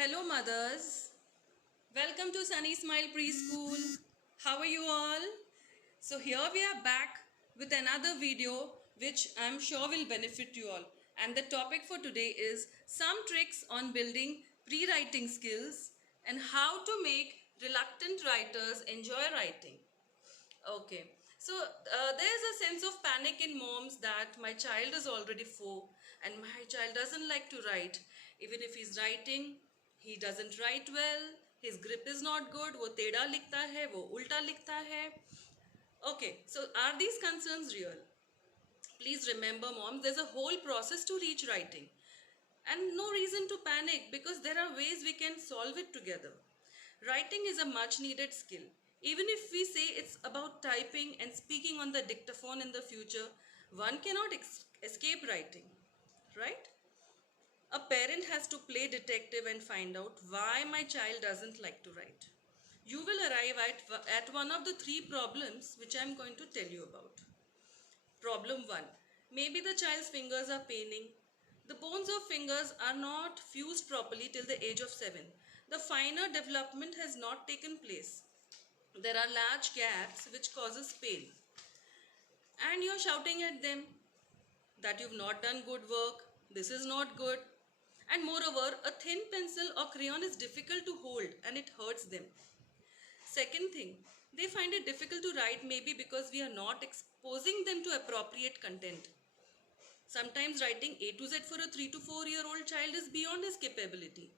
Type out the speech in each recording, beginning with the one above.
Hello, mothers. Welcome to Sunny Smile Preschool. How are you all? So, here we are back with another video which I'm sure will benefit you all. And the topic for today is some tricks on building pre writing skills and how to make reluctant writers enjoy writing. Okay, so there's a sense of panic in moms that my child is already 4 and my child doesn't like to write. Even if he's writing, he doesn't write well, his grip is not good, वो टेढ़ा लिखता है, वो उल्टा लिखता है. Okay, so are these concerns real? Please remember, moms, there's a whole process to reach writing. And no reason to panic because there are ways we can solve it together. Writing is a much needed skill. Even if we say it's about typing and speaking on the dictaphone in the future, one cannot escape writing, right? A parent has to play detective and find out why my child doesn't like to write. You will arrive at one of the three problems which I'm going to tell you about. Problem 1. Maybe the child's fingers are paining. The bones of fingers are not fused properly till the age of 7. The finer development has not taken place. There are large gaps which causes pain. And you're shouting at them that you've not done good work, this is not good. And moreover, a thin pencil or crayon is difficult to hold and it hurts them. Second thing, they find it difficult to write maybe because we are not exposing them to appropriate content. Sometimes writing A to Z for a 3 to 4-year-old child is beyond his capability.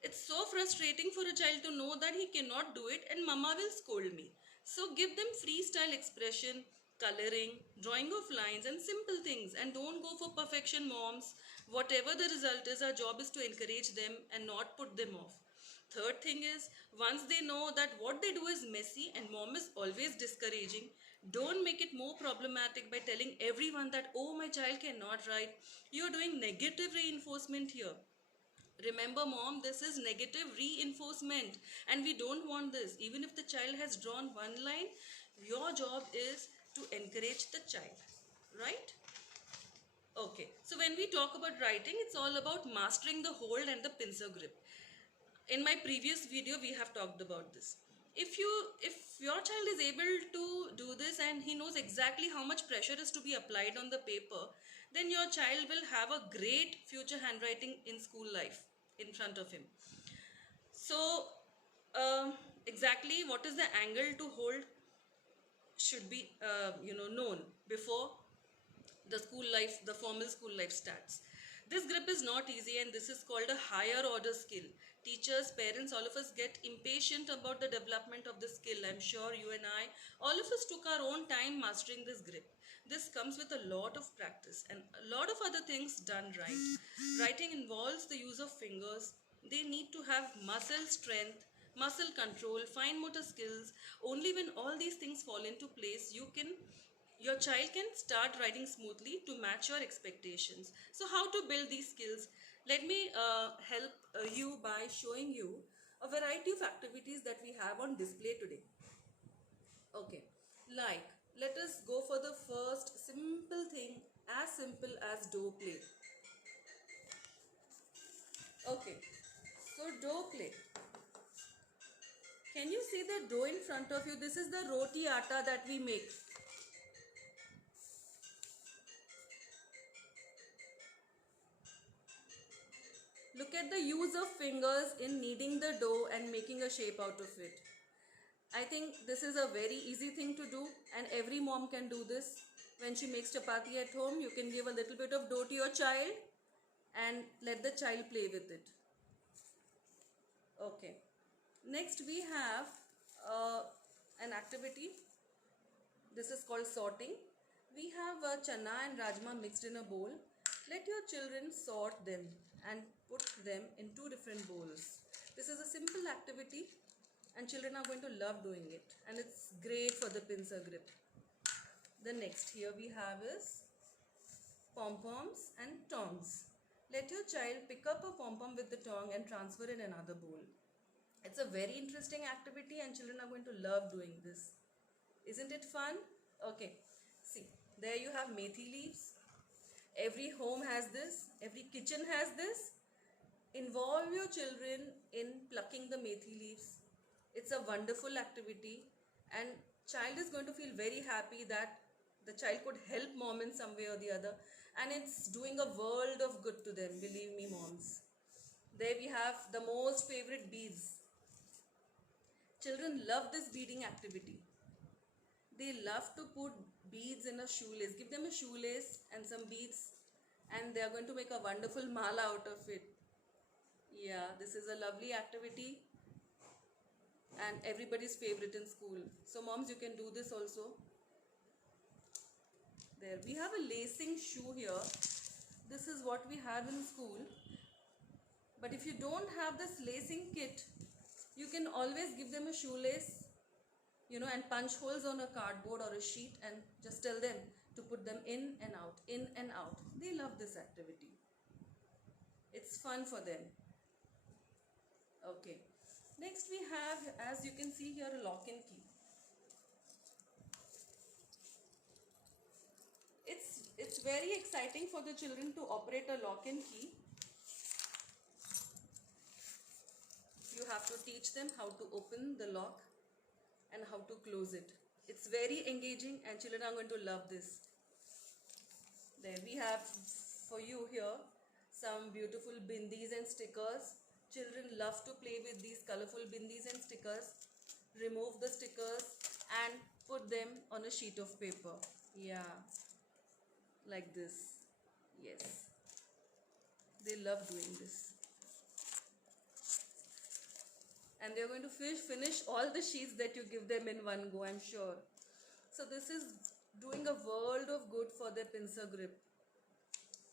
It's so frustrating for a child to know that he cannot do it and mama will scold me. So give them freestyle expression, coloring, drawing of lines and simple things, and don't go for perfection, moms. Whatever the result is, our job is to encourage them and not put them off. Third thing is, once they know that what they do is messy and mom is always discouraging, don't make it more problematic by telling everyone that, oh, my child cannot write. You're doing negative reinforcement here. Remember, mom, this is negative reinforcement and we don't want this. Even if the child has drawn one line, your job is to encourage the child, right? Okay, so when we talk about writing, it's all about mastering the hold and the pincer grip. In my previous video, we have talked about this. If your child is able to do this and he knows exactly how much pressure is to be applied on the paper, then your child will have a great future handwriting in school life in front of him. So exactly what is the angle to hold should be known before the formal school life starts. This grip is not easy and this is called a higher order skill. Teachers, parents, all of us get impatient about the development of this skill. I'm sure you and I, all of us took our own time mastering this grip. This comes with a lot of practice and a lot of other things done right. Writing involves the use of fingers. They need to have muscle strength, muscle control, fine motor skills. Only when all these things fall into place, your child can start writing smoothly to match your expectations. So how to build these skills? Let me help you by showing you a variety of activities that we have on display today. Okay, like let us go for the first simple thing, as simple as dough play. Okay, so dough play. Can you see the dough in front of you? This is the roti atta that we make. Look at the use of fingers in kneading the dough and making a shape out of it. I think this is a very easy thing to do and every mom can do this. When she makes chapati at home, you can give a little bit of dough to your child and let the child play with it. Okay. Next we have an activity. This is called sorting. We have chana and rajma mixed in a bowl. Let your children sort them and put them in two different bowls. This is a simple activity and children are going to love doing it, and it's great for the pincer grip. The next here we have is pom-poms and tongs. Let your child pick up a pom-pom with the tongue and transfer it in another bowl. It's a very interesting activity and children are going to love doing this. Isn't it fun? Okay, see, there you have methi leaves. Every home has this, every kitchen has this. In Involve your children in plucking the methi leaves. It's a wonderful activity, and child is going to feel very happy that the child could help mom in some way or the other, and it's doing a world of good to them, believe me moms. There we have the most favorite beads. Children love this beading activity. They love to put beads in a shoelace. Give them a shoelace and some beads, and they are going to make a wonderful mala out of it. Yeah, this is a lovely activity and everybody's favorite in school. So moms, you can do this also. There we have a lacing shoe here. This is what we have in school. But if you don't have this lacing kit, you can always give them a shoelace, and punch holes on a cardboard or a sheet and just tell them to put them in and out, in and out. They love this activity. It's fun for them. Okay. Next we have, as you can see here, a lock and key. It's very exciting for the children to operate a lock and key. You have to teach them how to open the lock and how to close it. It's very engaging and children are going to love this. There we have for you here some beautiful bindis and stickers. Children love to play with these colorful bindis and stickers. Remove the stickers and put them on a sheet of paper. Yeah, like this. Yes, they love doing this. And they're going to finish all the sheets that you give them in one go, I'm sure. So this is doing a world of good for their pincer grip.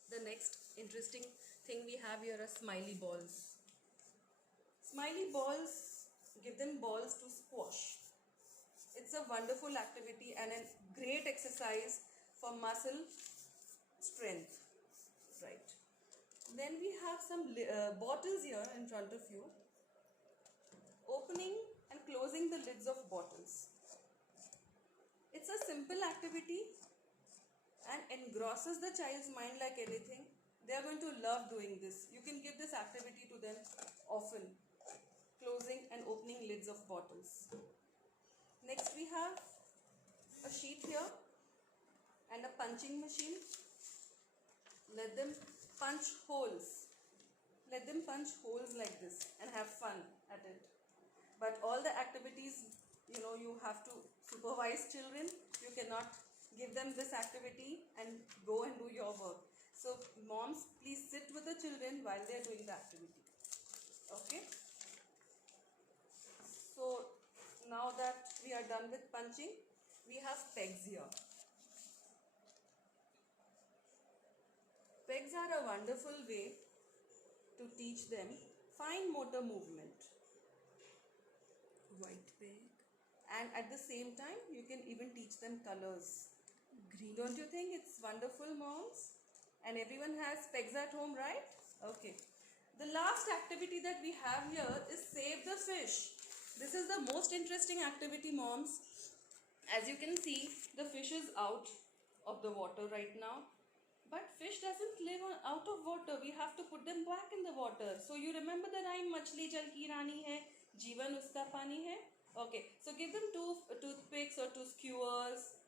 The next interesting thing we have here are smiley balls. Smiley balls, give them balls to squash. It's a wonderful activity and a great exercise for muscle strength. Right. Then we have some bottles here in front of you. Opening and closing the lids of bottles. It's a simple activity and engrosses the child's mind like anything. They are going to love doing this. You can give this activity to them often. Closing and opening lids of bottles. Next we have a sheet here and a punching machine. Let them punch holes. Let them punch holes like this and have fun at it. But all the activities, you have to supervise children. You cannot give them this activity and go and do your work. So moms, please sit with the children while they are doing the activity. Okay. So now that we are done with punching, we have pegs here. Pegs are a wonderful way to teach them fine motor movement. White peg. And at the same time, you can even teach them colors. Green. Don't you think it's wonderful, moms? And everyone has pegs at home, right? Okay. The last activity that we have here is save the fish. This is the most interesting activity, moms. As you can see, the fish is out of the water right now. But fish doesn't live out of water. We have to put them back in the water. So you remember the rhyme, Machli jal ki rani hai, Jeevan uska pani hai. Okay, so give them two toothpicks or two skewers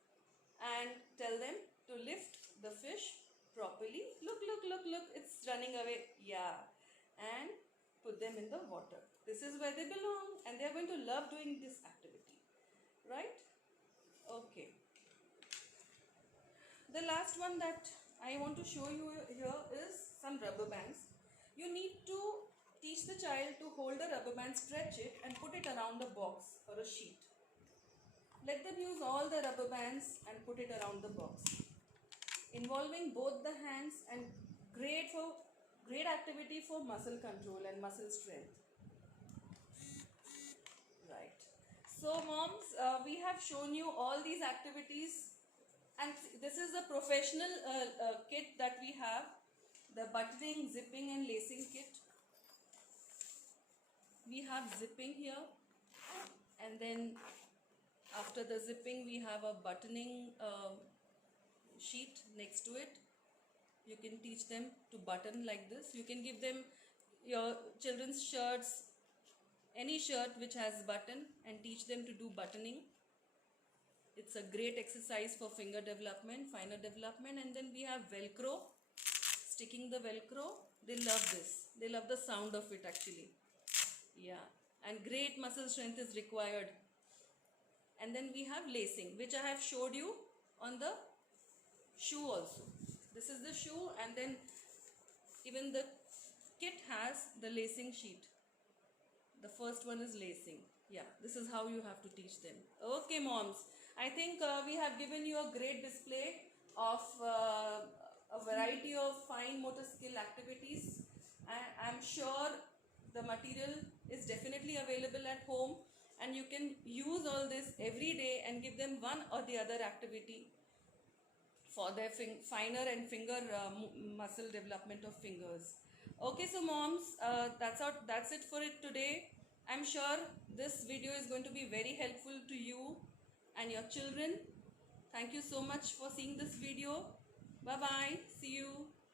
and tell them to lift the fish properly. Look, it's running away. Yeah. And put them in the water. This is where they belong and they are going to love doing this activity. Right? Okay. The last one that I want to show you here is some rubber bands. You need to teach the child to hold the rubber band, stretch it and put it around a box or a sheet. Let them use all the rubber bands and put it around the box. Involving both the hands and great activity for muscle control and muscle strength. Right. So moms, we have shown you all these activities. And this is the professional kit that we have, the buttoning, zipping and lacing kit. We have zipping here, and then after the zipping we have a buttoning sheet next to it. You can teach them to button like this. You can give them your children's shirts, any shirt which has button, and teach them to do buttoning. It's a great exercise for finger development, finer development. And then we have Velcro, sticking the Velcro. They love this. They love the sound of it actually. Yeah, and great muscle strength is required. And then we have lacing, which I have showed you on the shoe also. This is the shoe, and then even the kit has the lacing sheet. The first one is lacing. Yeah, this is how you have to teach them. Okay, moms, I think we have given you a great display of a variety of fine motor skill activities. I'm sure the material is definitely available at home, and you can use all this every day and give them one or the other activity for their finer and finger muscle development of fingers. Okay, so moms, that's it for it today. I'm sure this video is going to be very helpful to you and your children. Thank you so much for seeing this video. Bye bye. See you.